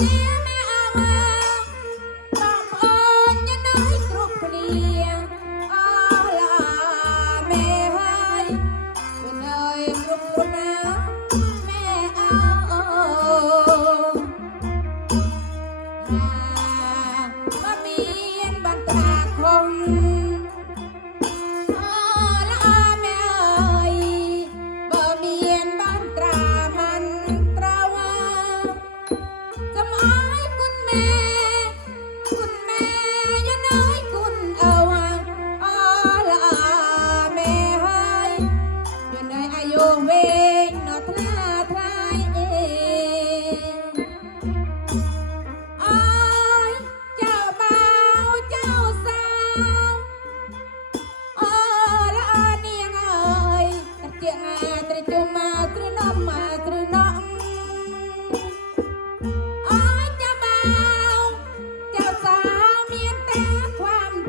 me.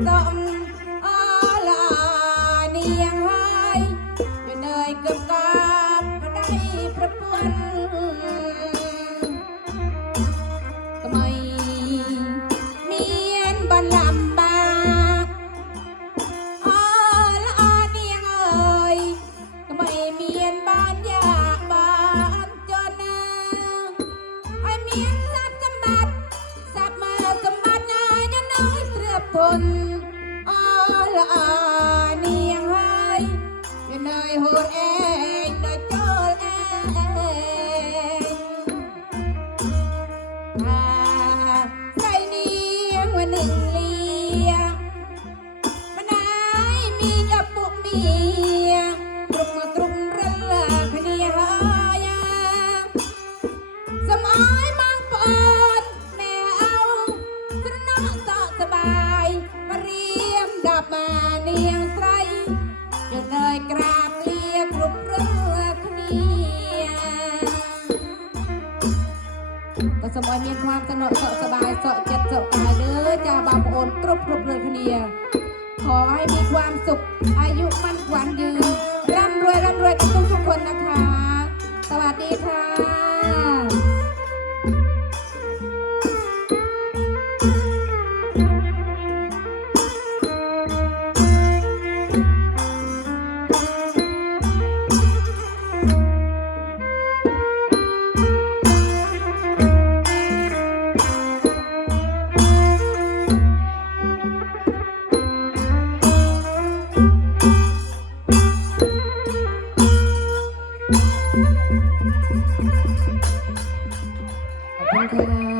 សំអលានាងហើយនើយកំកាប់ប្តីប្រពន្ធក្មេងមានបានលំបាកអលានាងអើយក្មេងមានបានយ៉ាបានចនណាឲ្យមាន con ละอาเนียงเอ่ยจะนายโหดเองโดยโจรเองถ้าใส่เนียงวันหนึ่งเลียง เนียงไตรจนเลยกราบเลียกรุบเรือคเนียก็สมอยมีความสนุกสบายสาะเจ็ดเสาะกายเด้อจ้าบางโอนกรุบกรุบเลยคะเนียขอให้มีความสุข อายุมั่นขวัญยืนร่ำรวยร่ำรวยกันทุกทุกคนนะคะ สวัสดี 아, 안녕